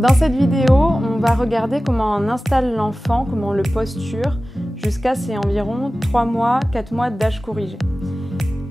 Dans cette vidéo, on va regarder comment on installe l'enfant, comment on le posture jusqu'à ses environ 3 mois, 4 mois d'âge corrigé.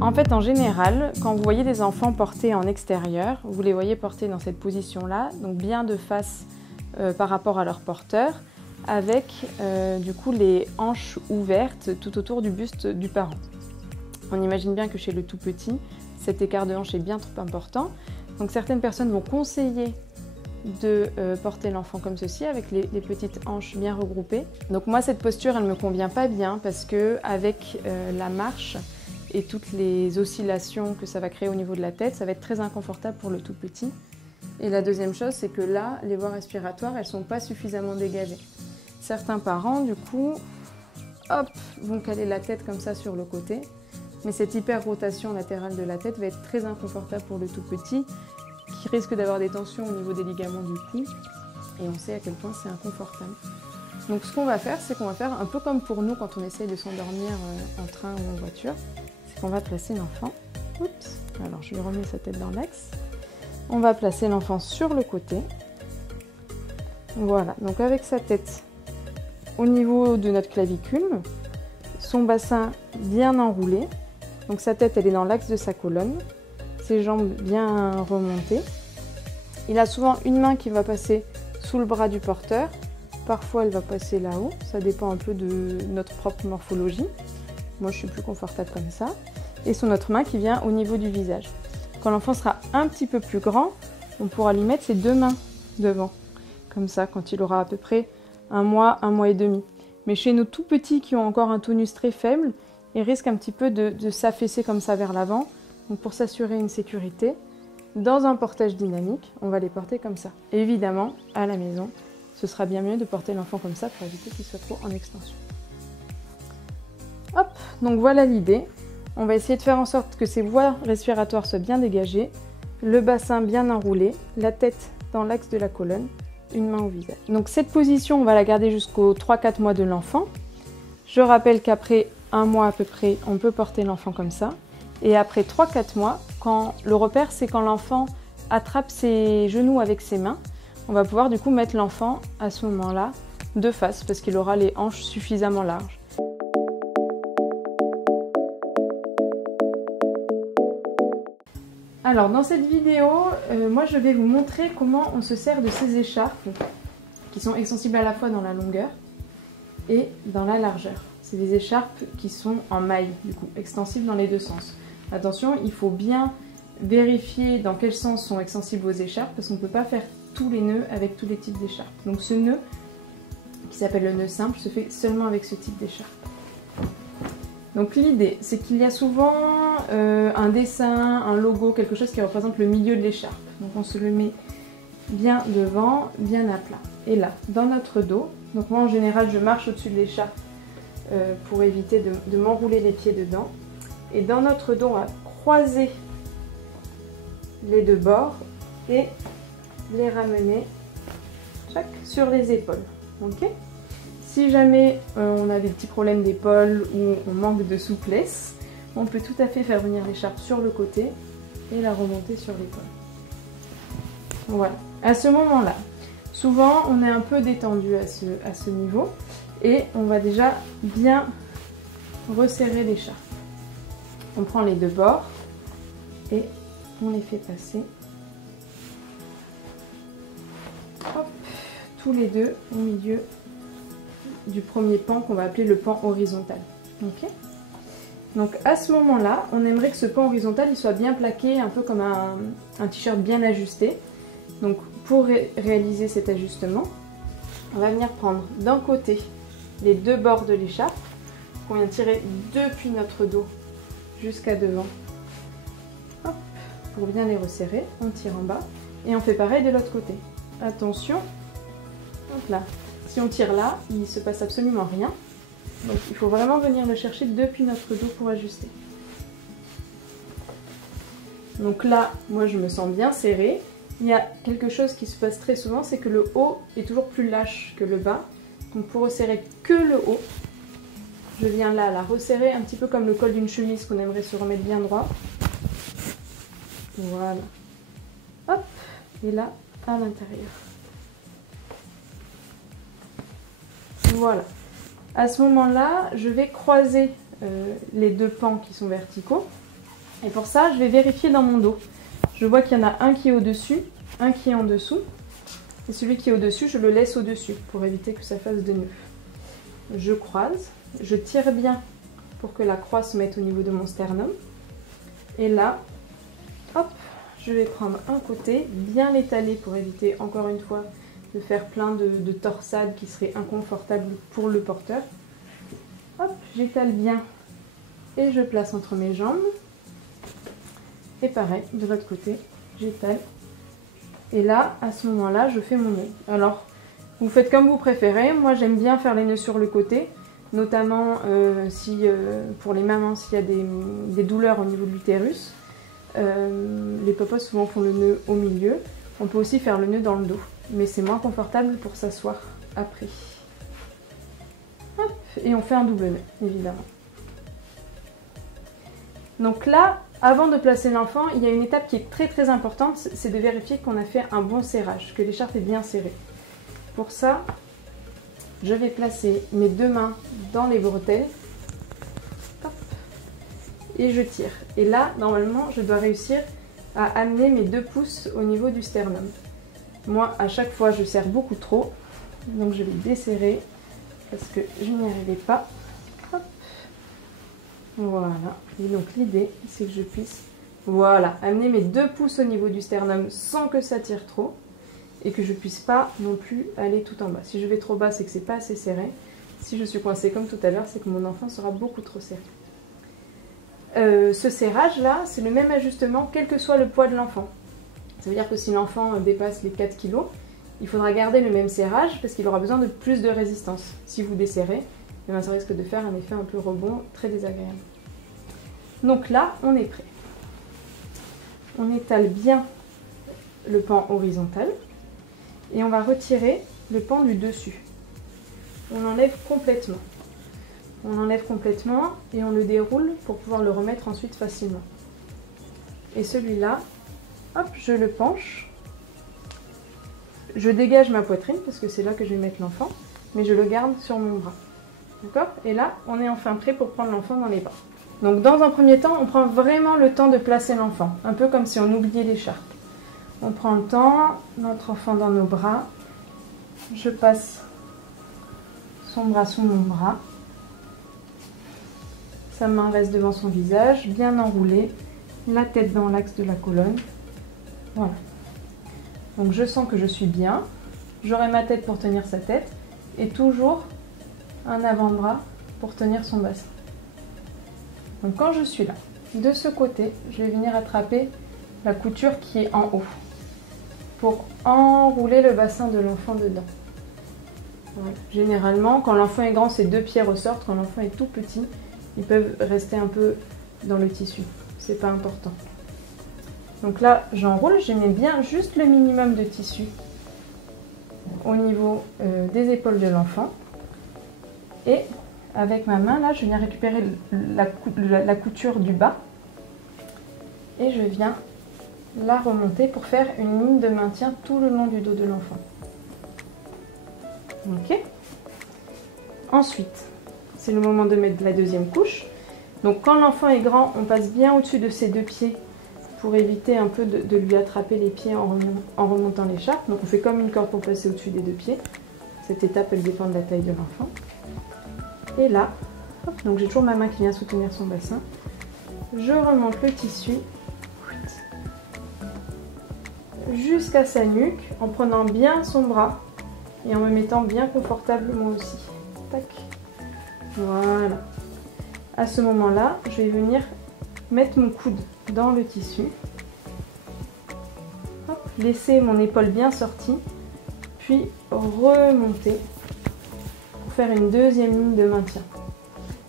En fait, en général, quand vous voyez des enfants portés en extérieur, vous les voyez portés dans cette position-là, donc bien de face par rapport à leur porteur, avec du coup les hanches ouvertes tout autour du buste du parent. On imagine bien que chez le tout petit, cet écart de hanche est bien trop important. Donc certaines personnes vont conseiller de porter l'enfant comme ceci, avec les petites hanches bien regroupées. Donc moi, cette posture, elle ne me convient pas bien parce que avec la marche et toutes les oscillations que ça va créer au niveau de la tête, ça va être très inconfortable pour le tout petit. Et la deuxième chose, c'est que là, les voies respiratoires, elles ne sont pas suffisamment dégagées. Certains parents, du coup, hop, vont caler la tête comme ça sur le côté. Mais cette hyper-rotation latérale de la tête va être très inconfortable pour le tout petit, qui risque d'avoir des tensions au niveau des ligaments du cou. Et on sait à quel point c'est inconfortable. Donc ce qu'on va faire, c'est qu'on va faire un peu comme pour nous quand on essaye de s'endormir en train ou en voiture. C'est qu'on va placer l'enfant. Oups, alors je lui remets sa tête dans l'axe. On va placer l'enfant sur le côté. Voilà, donc avec sa tête au niveau de notre clavicule, son bassin bien enroulé. Donc sa tête, elle est dans l'axe de sa colonne, ses jambes bien remontées. Il a souvent une main qui va passer sous le bras du porteur. Parfois, elle va passer là-haut. Ça dépend un peu de notre propre morphologie. Moi, je suis plus confortable comme ça. Et son autre main qui vient au niveau du visage. Quand l'enfant sera un petit peu plus grand, on pourra lui mettre ses deux mains devant. Comme ça, quand il aura à peu près 1 mois et demi. Mais chez nos tout petits qui ont encore un tonus très faible, ils risquent un petit peu de s'affaisser comme ça vers l'avant. Donc pour s'assurer une sécurité, dans un portage dynamique, on va les porter comme ça. Et évidemment, à la maison, ce sera bien mieux de porter l'enfant comme ça pour éviter qu'il soit trop en extension. Hop, donc voilà l'idée. On va essayer de faire en sorte que ces voies respiratoires soient bien dégagées, le bassin bien enroulé, la tête dans l'axe de la colonne, une main au visage. Donc cette position, on va la garder jusqu'aux 3-4 mois de l'enfant. Je rappelle qu'après 1 mois à peu près, on peut porter l'enfant comme ça. Et après 3-4 mois, quand le repère, c'est quand l'enfant attrape ses genoux avec ses mains, on va pouvoir du coup mettre l'enfant à ce moment-là de face parce qu'il aura les hanches suffisamment larges. Alors dans cette vidéo, moi je vais vous montrer comment on se sert de ces écharpes qui sont extensibles à la fois dans la longueur et dans la largeur. C'est des écharpes qui sont en maille, du coup, extensibles dans les deux sens. Attention, il faut bien vérifier dans quel sens sont extensibles vos écharpes parce qu'on ne peut pas faire tous les nœuds avec tous les types d'écharpes. Donc ce nœud, qui s'appelle le nœud simple, se fait seulement avec ce type d'écharpe. Donc l'idée, c'est qu'il y a souvent un dessin, un logo, quelque chose qui représente le milieu de l'écharpe. Donc on se le met bien devant, bien à plat. Et là, dans notre dos, donc moi en général je marche au-dessus de l'écharpe pour éviter de m'enrouler les pieds dedans. Et dans notre dos, on va croiser les deux bords et les ramener sur les épaules. Okay ? Si jamais on a des petits problèmes d'épaule ou on manque de souplesse, on peut tout à fait faire venir l'écharpe sur le côté et la remonter sur l'épaule. Voilà. À ce moment-là, souvent on est un peu détendu à ce niveau et on va déjà bien resserrer l'écharpe. On prend les deux bords et on les fait passer hop, tous les deux au milieu du premier pan qu'on va appeler le pan horizontal. Okay ? Donc à ce moment-là, on aimerait que ce pan horizontal il soit bien plaqué, un peu comme un t-shirt bien ajusté. Donc pour réaliser cet ajustement, on va venir prendre d'un côté les deux bords de l'écharpe qu'on vient tirer depuis notre dos jusqu'à devant. Hop, pour bien les resserrer, on tire en bas et on fait pareil de l'autre côté. Attention, hop là. Si on tire là, il ne se passe absolument rien. Donc il faut vraiment venir le chercher depuis notre dos pour ajuster. Donc là, moi je me sens bien serrée. Il y a quelque chose qui se passe très souvent, c'est que le haut est toujours plus lâche que le bas. Donc pour resserrer que le haut, je viens là la resserrer un petit peu comme le col d'une chemise qu'on aimerait se remettre bien droit. Voilà. Hop, et là, à l'intérieur. Voilà. À ce moment-là, je vais croiser les deux pans qui sont verticaux. Et pour ça, je vais vérifier dans mon dos. Je vois qu'il y en a un qui est au-dessus, un qui est en dessous. Et celui qui est au-dessus, je le laisse au-dessus pour éviter que ça fasse de nœuds. Je croise, je tire bien pour que la croix se mette au niveau de mon sternum. Et là, hop, je vais prendre un côté, bien l'étaler pour éviter encore une fois de faire plein de torsades qui seraient inconfortables pour le porteur. Hop, j'étale bien et je place entre mes jambes. Et pareil, de l'autre côté, j'étale. Et là, à ce moment-là, je fais mon nœud. Alors, vous faites comme vous préférez. Moi, j'aime bien faire les nœuds sur le côté, notamment si pour les mamans, s'il y a des douleurs au niveau de l'utérus. Les papas souvent font le nœud au milieu. On peut aussi faire le nœud dans le dos, mais c'est moins confortable pour s'asseoir après. Hop, et on fait un double nœud, évidemment. Donc là, avant de placer l'enfant, il y a une étape qui est très très importante, c'est de vérifier qu'on a fait un bon serrage, que l'écharpe est bien serrée. Pour ça, je vais placer mes deux mains dans les bretelles. Hop, et je tire. Et là, normalement, je dois réussir à amener mes 2 pouces au niveau du sternum. Moi, à chaque fois, je serre beaucoup trop. Donc, je vais desserrer parce que je n'y arrivais pas. Hop. Voilà. Et donc, l'idée, c'est que je puisse, voilà, amener mes 2 pouces au niveau du sternum sans que ça tire trop. Et que je puisse pas non plus aller tout en bas. Si je vais trop bas, c'est que c'est pas assez serré. Si je suis coincée comme tout à l'heure, c'est que mon enfant sera beaucoup trop serré. Ce serrage là, c'est le même ajustement quel que soit le poids de l'enfant. Ça veut dire que si l'enfant dépasse les 4 kg, il faudra garder le même serrage parce qu'il aura besoin de plus de résistance. Si vous desserrez, eh bien, ça risque de faire un effet un peu rebond, très désagréable. Donc là, on est prêt. On étale bien le pan horizontal et on va retirer le pan du dessus. On enlève complètement. On enlève complètement et on le déroule pour pouvoir le remettre ensuite facilement. Et celui-là, hop, je le penche. Je dégage ma poitrine parce que c'est là que je vais mettre l'enfant, mais je le garde sur mon bras. D'accord? Et là, on est enfin prêt pour prendre l'enfant dans les bras. Donc dans un premier temps, on prend vraiment le temps de placer l'enfant, un peu comme si on oubliait l'écharpe. On prend le temps, notre enfant dans nos bras. Je passe son bras sous mon bras. Sa main reste devant son visage, bien enroulée, la tête dans l'axe de la colonne. Voilà. Donc je sens que je suis bien. J'aurai ma tête pour tenir sa tête et toujours un avant-bras pour tenir son bassin. Donc quand je suis là, de ce côté, je vais venir attraper la couture qui est en haut pour enrouler le bassin de l'enfant dedans. Voilà. Généralement, quand l'enfant est grand, ses 2 pieds ressortent. Quand l'enfant est tout petit, ils peuvent rester un peu dans le tissu. C'est pas important. Donc là, j'enroule, je mets bien juste le minimum de tissu au niveau des épaules de l'enfant. Et avec ma main, là, je viens récupérer la couture du bas. Et je viens la remonter pour faire une ligne de maintien tout le long du dos de l'enfant. Ok. Ensuite, c'est le moment de mettre la deuxième couche. Donc quand l'enfant est grand, on passe bien au-dessus de ses 2 pieds pour éviter un peu de lui attraper les pieds en remontant l'écharpe. Donc on fait comme une corde pour passer au-dessus des 2 pieds. Cette étape, elle dépend de la taille de l'enfant. Et là, hop, donc j'ai toujours ma main qui vient soutenir son bassin. Je remonte le tissu jusqu'à sa nuque en prenant bien son bras et en me mettant bien confortable moi aussi. Tac. Voilà. À ce moment-là, je vais venir mettre mon coude dans le tissu. Hop, laisser mon épaule bien sortie, puis remonter pour faire une deuxième ligne de maintien.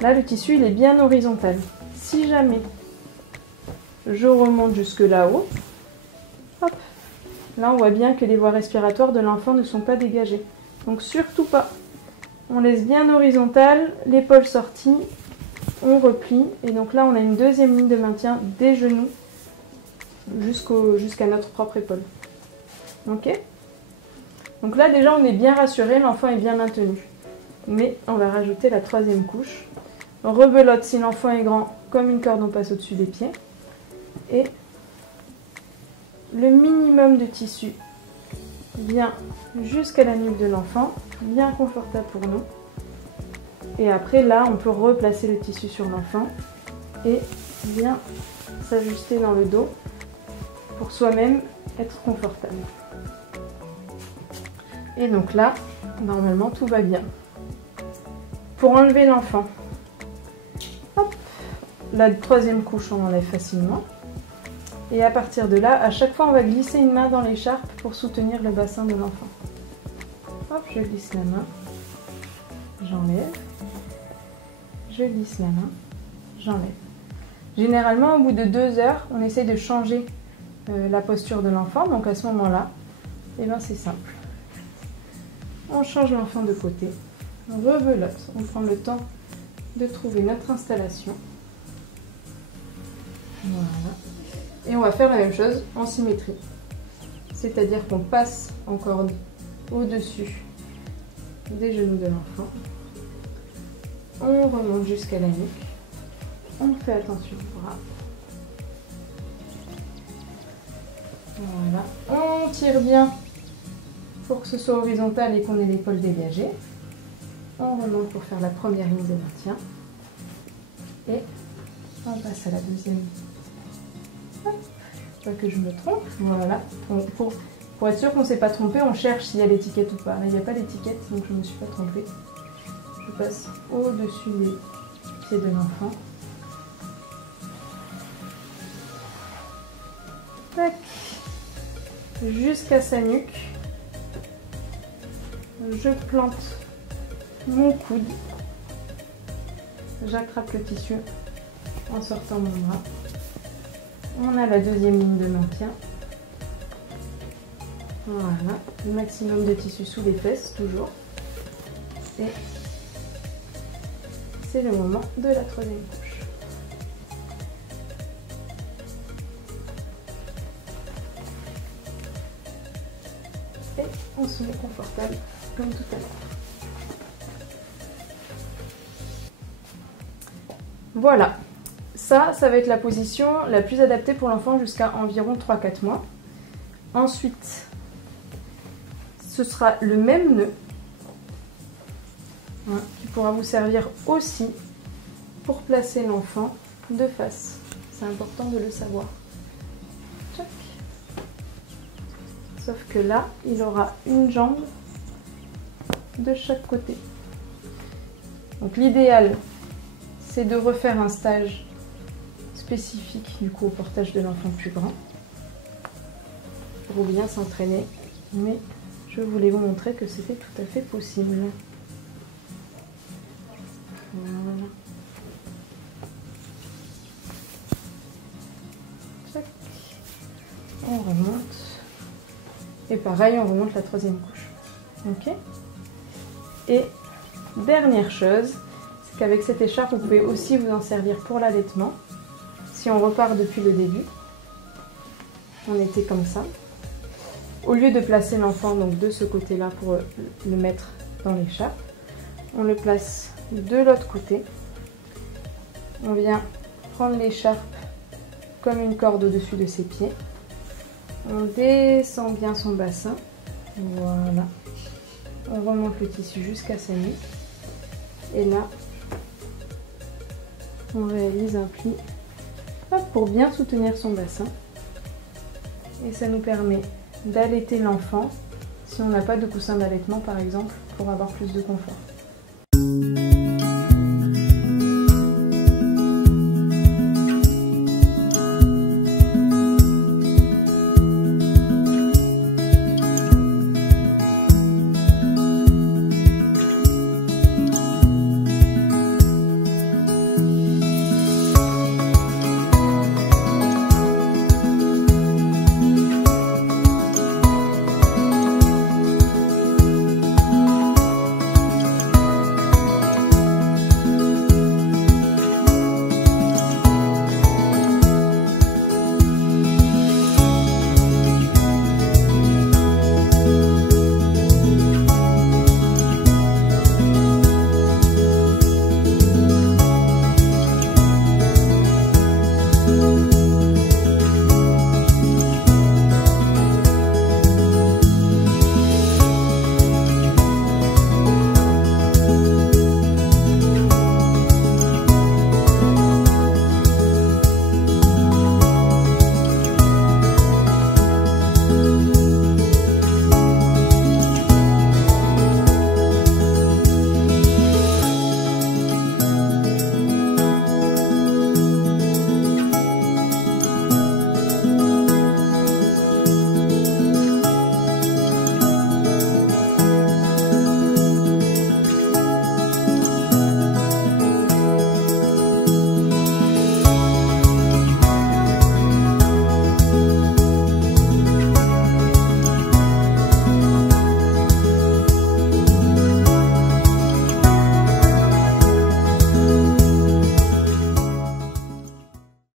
Là, le tissu, il est bien horizontal. Si jamais je remonte jusque là-haut, hop, là, on voit bien que les voies respiratoires de l'enfant ne sont pas dégagées. Donc, surtout pas. On laisse bien horizontal, l'épaule sortie, on replie. Et donc là, on a une deuxième ligne de maintien des genoux jusqu'à notre propre épaule. Ok? Donc là, déjà, on est bien rassuré, l'enfant est bien maintenu. mais on va rajouter la troisième couche. On rebelote si l'enfant est grand, comme une corde on passe au-dessus des pieds. Et le minimum de tissu vient jusqu'à la nuque de l'enfant, bien confortable pour nous. Et après là, on peut replacer le tissu sur l'enfant et bien s'ajuster dans le dos pour soi-même être confortable. Et donc là, normalement tout va bien. Pour enlever l'enfant, la troisième couche on enlève facilement. Et à partir de là, à chaque fois on va glisser une main dans l'écharpe pour soutenir le bassin de l'enfant. Hop, je glisse la main, j'enlève, je glisse la main, j'enlève. Généralement au bout de 2 heures, on essaie de changer la posture de l'enfant, donc à ce moment-là, eh ben c'est simple. On change l'enfant de côté, on rebelote, on prend le temps de trouver notre installation. Voilà. Et on va faire la même chose en symétrie. C'est-à-dire qu'on passe en corde au-dessus des genoux de l'enfant. On remonte jusqu'à la nuque. On fait attention aux bras. Voilà. On tire bien pour que ce soit horizontal et qu'on ait l'épaule dégagée. On remonte pour faire la première ligne de maintien. Et on passe à la deuxième. Pas que je me trompe. Voilà. Pour être sûr qu'on ne s'est pas trompé, on cherche s'il y a l'étiquette ou pas. Là, il n'y a pas l'étiquette, donc je ne me suis pas trompée. Je passe au-dessus des pieds de l'enfant. Tac. Jusqu'à sa nuque. Je plante mon coude. J'attrape le tissu en sortant mon bras. On a la deuxième ligne de maintien. Voilà, le maximum de tissu sous les fesses, toujours. Et c'est le moment de la troisième couche. Et on se met confortable, comme tout à l'heure. Voilà. Ça va être la position la plus adaptée pour l'enfant jusqu'à environ 3-4 mois. Ensuite, ce sera le même nœud qui pourra vous servir aussi pour placer l'enfant de face. C'est important de le savoir. Tchac. Sauf que là, il aura une jambe de chaque côté. Donc l'idéal, c'est de refaire un stage spécifique du coup au portage de l'enfant plus grand pour bien s'entraîner, mais je voulais vous montrer que c'était tout à fait possible. Voilà. Tac. On remonte et pareil on remonte la troisième couche. Ok. Et dernière chose, c'est qu'avec cette écharpe vous pouvez aussi vous en servir pour l'allaitement. Si on repart depuis le début, on était comme ça. Au lieu de placer l'enfant donc de ce côté-là pour le mettre dans l'écharpe, on le place de l'autre côté. On vient prendre l'écharpe comme une corde au-dessus de ses pieds. On descend bien son bassin. Voilà. On remonte le tissu jusqu'à sa nuque. Et là, on réalise un pli pour bien soutenir son bassin. Et ça nous permet d'allaiter l'enfant si on n'a pas de coussin d'allaitement par exemple, pour avoir plus de confort.